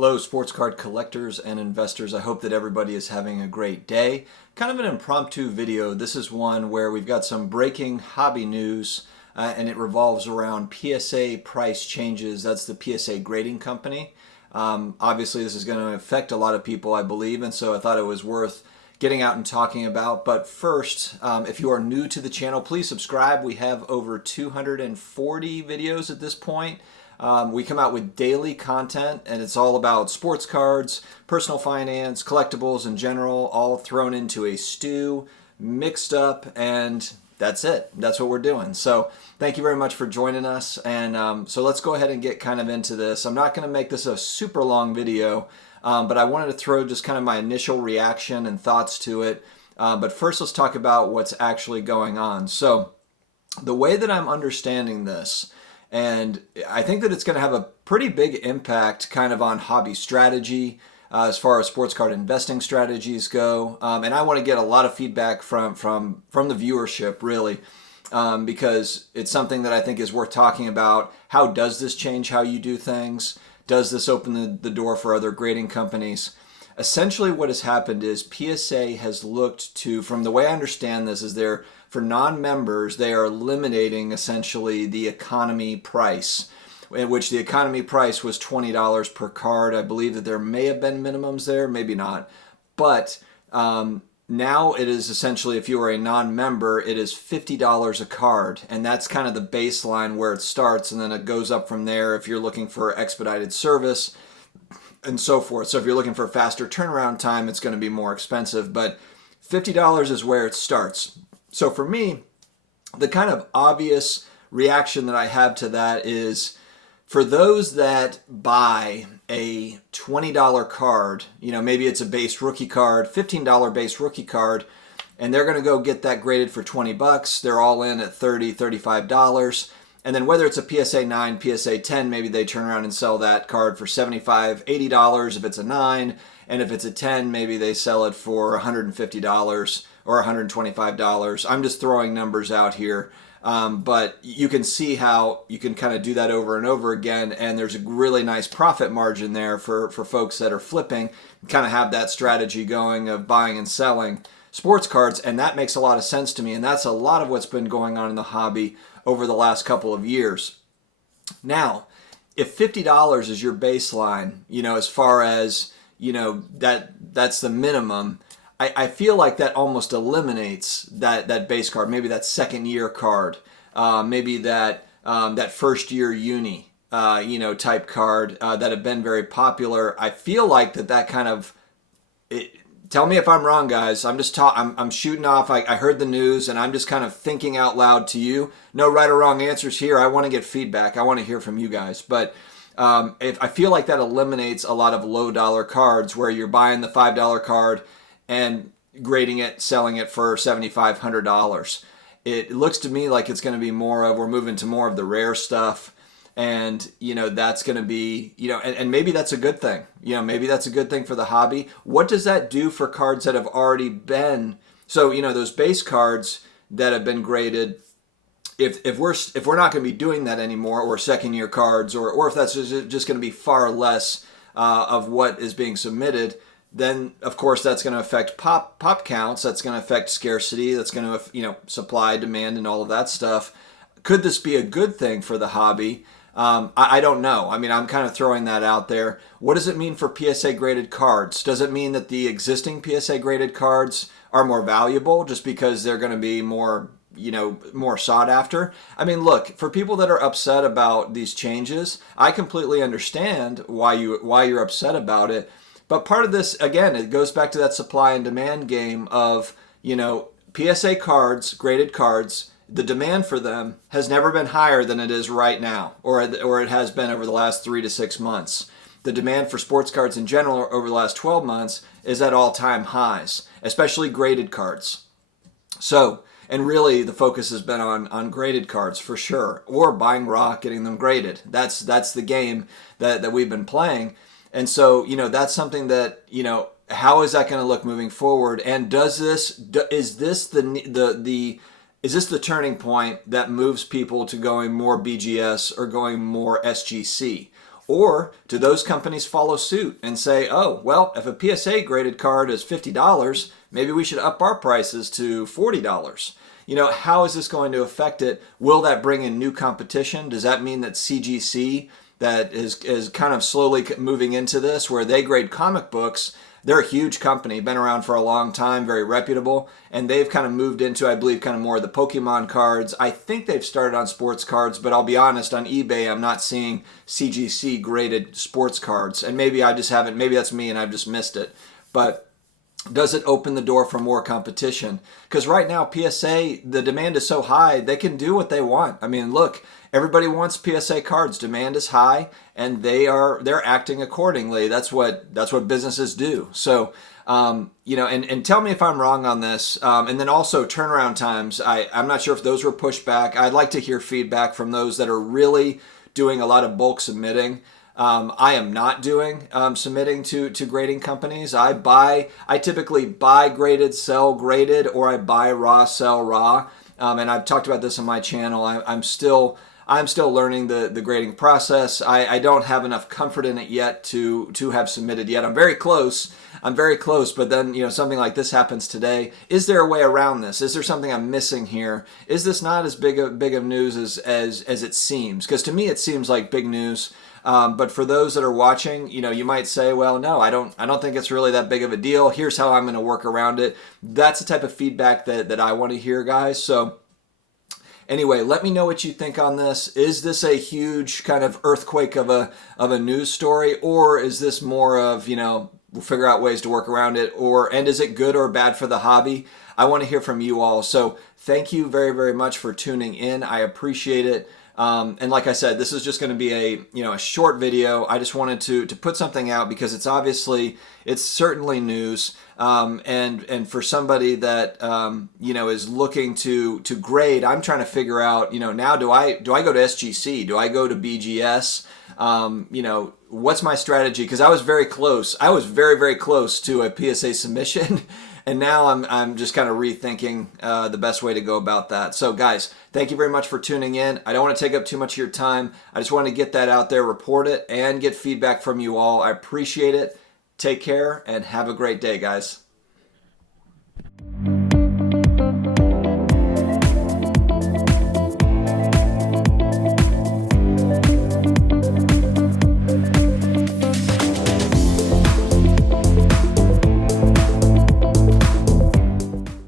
Hello, sports card collectors and investors. I hope that everybody is having a great day. Kind of an impromptu video. This is one where we've got some breaking hobby news and it revolves around PSA Price Changes. That's the PSA grading company. Obviously, this is going to affect a lot of people, I believe, and so I thought it was worth getting out and talking about. But first, if you are new to the channel, please subscribe. We have over 240 videos at this point. We come out with daily content, and it's all about sports cards, personal finance, collectibles in general, all thrown into a stew, mixed up, and that's it. That's what we're doing. So thank you very much for joining us. And so let's go ahead and get kind of into this. I'm not going to make this a super long video, but I wanted to throw just kind of my initial reaction and thoughts to it. But first, let's talk about what's actually going on. So the way that I'm understanding this, and I think that it's going to have a pretty big impact kind of on hobby strategy as far as sports card investing strategies go. And I want to get a lot of feedback from the viewership, really, because it's something that I think is worth talking about. How does this change how you do things? Does this open the door for other grading companies? Essentially what has happened is PSA has looked to, from the way I understand this, is for non-members, they are eliminating essentially the economy price, in which the economy price was $20 per card. I believe that there may have been minimums there, maybe not. But now it is essentially, if you are a non-member, it is $50 a card. And that's kind of the baseline where it starts, and then it goes up from there if you're looking for expedited service and so forth. So if you're looking for faster turnaround time, it's going to be more expensive, but $50 is where it starts. So for me, the kind of obvious reaction that I have to that is, for those that buy a $20 card, maybe it's a base rookie card, $15 base rookie card, and they're going to go get that graded for 20 bucks. They're all in at $30, $35. And then whether it's a PSA 9, PSA 10, maybe they turn around and sell that card for $75, $80 if it's a 9. And if it's a 10, maybe they sell it for $150 or $125. I'm just throwing numbers out here. But you can see how you can kind of do that over and over again. And there's a really nice profit margin there for folks that are flipping, kind of have that strategy going of buying and selling sports cards. And that makes a lot of sense to me. And that's a lot of what's been going on in the hobby over the last couple of years. Now, if $50 is your baseline, as far as, that's the minimum, I feel like that almost eliminates that base card, maybe that second year card, maybe that first year uni, type card that have been very popular. I feel like that kind of, tell me if I'm wrong, guys. I'm shooting off. I heard the news and I'm just kind of thinking out loud to you. No right or wrong answers here. I want to get feedback. I want to hear from you guys. But if I feel like that eliminates a lot of low dollar cards where you're buying the $5 card and grading it, selling it for $7,500. It looks to me like it's going to be we're moving to more of the rare stuff. And, that's going to be, and maybe that's a good thing. Maybe that's a good thing for the hobby. What does that do for cards that have already been, so, those base cards that have been graded, if we're not going to be doing that anymore, or second year cards, or if that's just going to be far less of what is being submitted, then of course that's going to affect pop counts. That's going to affect scarcity. That's going to, supply, demand, and all of that stuff. Could this be a good thing for the hobby? I don't know. I mean, I'm kind of throwing that out there. What does it mean for PSA graded cards? Does it mean that the existing PSA graded cards are more valuable just because they're going to be more, more sought after? I mean, look, for people that are upset about these changes, I completely understand why you're upset about it. But part of this, again, it goes back to that supply and demand game of, PSA cards, graded cards. The demand for them has never been higher than it is right now, or it has been over the last 3 to 6 months. The demand for sports cards in general over the last 12 months is at all-time highs, especially graded cards. So, and really the focus has been on graded cards for sure, or buying raw, getting them graded. That's the game that we've been playing. And so, that's something that, how is that going to look moving forward? And is this the turning point that moves people to going more BGS or going more SGC? Or do those companies follow suit and say, oh, well, if a PSA graded card is $50, maybe we should up our prices to $40? How is this going to affect it? Will that bring in new competition? Does that mean that CGC, that is kind of slowly moving into this, where they grade comic books? They're a huge company, been around for a long time, very reputable, and they've kind of moved into, I believe, kind of more of the Pokemon cards. I think they've started on sports cards, but I'll be honest, on eBay, I'm not seeing CGC graded sports cards, and maybe I just haven't, maybe that's me and I've just missed it. But does it open the door for more competition? Because right now, PSA, the demand is so high, they can do what they want. I mean, look, everybody wants PSA cards. Demand is high, and they're acting accordingly. That's what businesses do. So, and tell me if I'm wrong on this. And then also turnaround times. I'm not sure if those were pushed back. I'd like to hear feedback from those that are really doing a lot of bulk submitting. I am not doing submitting to grading companies. I typically buy graded, sell graded, or I buy raw, sell raw. And I've talked about this on my channel. I'm still learning the grading process. I don't have enough comfort in it yet to have submitted yet. I'm very close. But then something like this happens today. Is there a way around this? Is there something I'm missing here? Is this not as big of news as it seems? Because to me it seems like big news. But for those that are watching, you might say, well, no, I don't think it's really that big of a deal. Here's how I'm going to work around it. That's the type of feedback that I want to hear, guys. So anyway, let me know what you think on this. Is this a huge kind of earthquake of a news story, or is this more of, we'll figure out ways to work around it, and is it good or bad for the hobby? I want to hear from you all. So thank you very, very much for tuning in. I appreciate it. And like I said, this is just going to be a short video. I just wanted to put something out because it's certainly news. And for somebody that is looking to grade, I'm trying to figure out, now do I go to SGC? Do I go to BGS? What's my strategy? Because I was very close. I was very, very close to a PSA submission. And now I'm just kind of rethinking the best way to go about that. So guys, thank you very much for tuning in. I don't want to take up too much of your time. I just want to get that out there, report it, and get feedback from you all. I appreciate it. Take care and have a great day, guys.